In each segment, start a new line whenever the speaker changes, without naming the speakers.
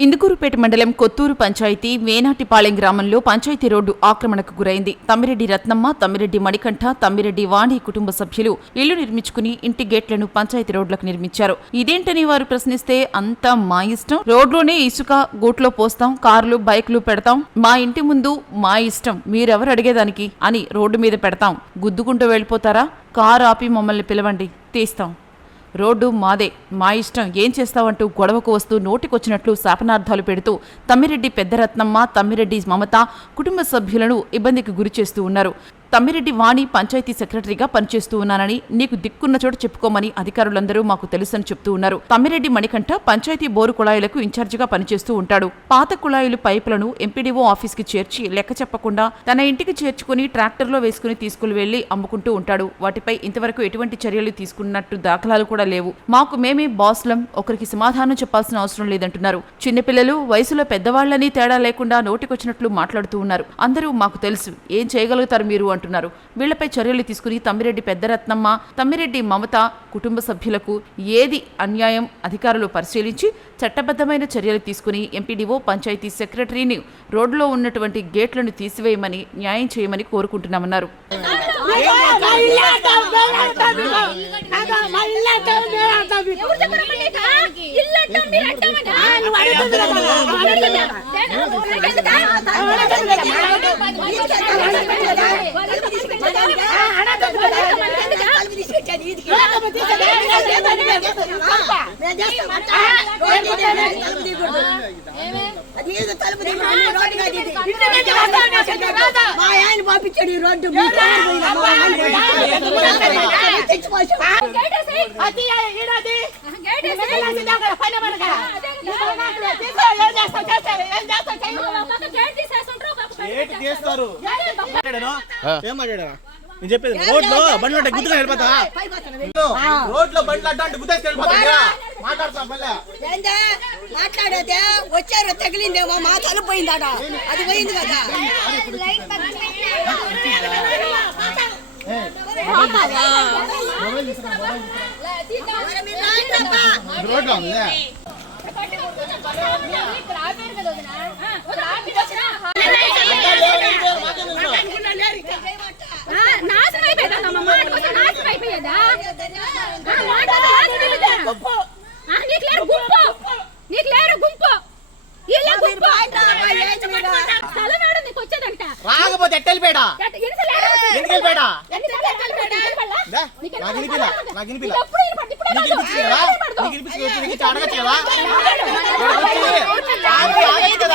ఇందుకూరుపేట మండలం కొత్తూరు పంచాయతీ వేనాటిపాలెం గ్రామంలో పంచాయతీ రోడ్డు ఆక్రమణకు గురైంది. తమ్మిరెడ్డి రత్నమ్మ తమ్మిరెడ్డి మణికంఠ తమ్మిరెడ్డి వాణి కుటుంబ సభ్యులు ఇల్లు నిర్మించుకుని ఇంటి గేట్లను పంచాయతీ రోడ్లకు నిర్మించారు. ఇదేంటని వారు ప్రశ్నిస్తే అంతా మా ఇష్టం. రోడ్లోనే ఇసుక గూట్లో పోస్తాం కార్లు బైక్లు పెడతాం. మా ఇంటి ముందు మా ఇష్టం. మీరెవరు అడిగేదానికి? అని రోడ్డు మీద పెడతాం. గుద్దుకుంటూ వెళ్ళిపోతారా? కారు ఆపి మమ్మల్ని పిలవండి. తీస్తాం. రోడ్డు మాదే మా ఇష్టం. ఏం చేస్తావంటూ గొడవకు వస్తూ నోటికొచ్చినట్లు శాపనార్థాలు పెడుతూ తమ్మిరెడ్డి పెద్దరత్నమ్మ తమ్మిరెడ్డి మమత కుటుంబ సభ్యులను ఇబ్బందికి గురి చేస్తూ ఉన్నారు. తమ్మిరెడ్డి వాణి పంచాయతీ సెక్రటరీగా పనిచేస్తూ ఉన్నానని నీకు దిక్కున్న చోట చెప్పుకోమని అధికారులందరూ మాకు తెలుసని చెప్తూ ఉన్నారు. తమ్మిరెడ్డి మణికంఠ పంచాయతీ బోరు కుళాయిలకు ఇన్ఛార్జిగా పనిచేస్తూ ఉంటాడు. పాత కుళాయిలు పైపులను ఎంపీడీఓ ఆఫీస్కి చేర్చి లెక్క చెప్పకుండా తన ఇంటికి చేర్చుకుని ట్రాక్టర్లో వేసుకుని తీసుకుని వెళ్ళి అమ్ముకుంటూ ఉంటాడు. వాటిపై ఇంతవరకు ఎటువంటి చర్యలు తీసుకున్నట్టు దాఖలాలు కూడా లేవు. మాకు మేమే బాస్లం ఒకరికి సమాధానం చెప్పాల్సిన అవసరం లేదంటున్నారు. చిన్నపిల్లలు వయసులో పెద్దవాళ్ళని తేడా లేకుండా నోటికొచ్చినట్లు మాట్లాడుతూ ఉన్నారు. అందరూ మాకు తెలుసు. ఏం చేయగలుగుతారు మీరు అంటున్నారు. వీళ్ళపై చర్యలు తీసుకుని తమ్మిరెడ్డి పెద్దరత్నమ్మ తమ్మిరెడ్డి మమత కుటుంబ సభ్యులకు ఏది అన్యాయం అధికారులు పరిశీలించి చట్టబద్ధమైన చర్యలు తీసుకుని ఎంపీడీఓ పంచాయతీ సెక్రటరీని రోడ్లో ఉన్నటువంటి గేట్లను తీసివేయమని న్యాయం చేయమని కోరుకుంటున్నామన్నారు
ఎవరు చెప్పారమ్మా నీకు? ఇల్లు అంటాం, మీరు అంటామంట.
మా ఆయన పంపించాడు ఈ రోడ్డు ఏం చేస్తావు?
చేస్తారు
ఏం చేస్తావు?
నేను చెప్పేది రోడ్లో బండ్లు ఉంటాయి గుద్దుగా వెళ్ళిపోతా
పైకి వస్తాను.
రోడ్లో బండ్లు అడ్డా అంటే గుద్దేసి వెళ్ళిపోతా మాట్లాడతా మళ్ళీ?
మాట్లాడేదే వచ్చారు తగిలిందేమో మా తల పోయిందట అది పోయింది కదా
రోడ్లో ఉంది
ఎక్కడికి వెళ్ళా?
దా,
నీకు
నాకు వినిపిలా నాకు వినిపిలా
నీకు ఎప్పుడు వినపడదు, ఇప్పుడే
నీకు
రాదు.
వినిపించలేదా
ఇప్పుడే పడదు.
నీకు వినిపించి నీకు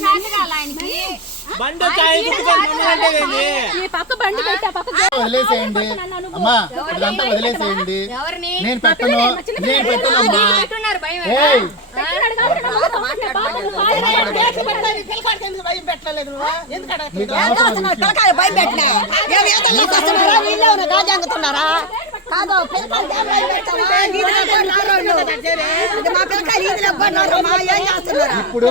బండి?
ఈ పక్క పెట్టి ఆ పక్క
వదిలేసేయండి. అమ్మా ఇదంతా వదిలేసేయండి. నేను పెట్టను. నేను పెట్టను అమ్మా. ఏయ్! మీకు
గాజంగుతున్నారా కాదు పిల్లకాయలు. ఇది మా ఈదిలో ఏం చేస్తున్నారు?
ఇప్పుడు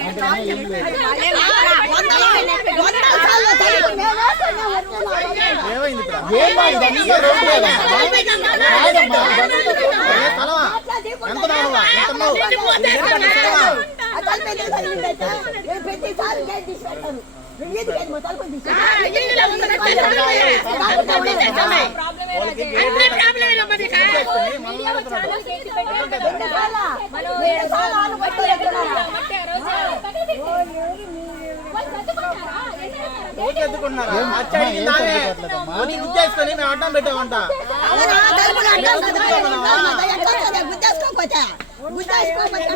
తిరుగుతారు మరి నీ రోడ్డు కాదు రోడ్డు తిరుగుతారు వందల వందల సార్లు తిరిగి మేము వేస్తున్నాం, వస్తున్నాం.
ఏమైంది ఇప్పుడు
ఏమ్మా ఇదంతా రోడ్డు మీద కాదమ్మా
ఏ స్థలమా ఎంత నావా ఎంత ఉన్నావు ఏం పని స్థలమా
ఆ తలుపు ఎందుకు తగిలిందైతే? నేను ప్రతిసారి గేట్ తీసి పెడతాను. నువ్వు
గుద్దేసుకొని మేము అడ్డం పెట్టామంట?
గుద్దేసుకోకపోతే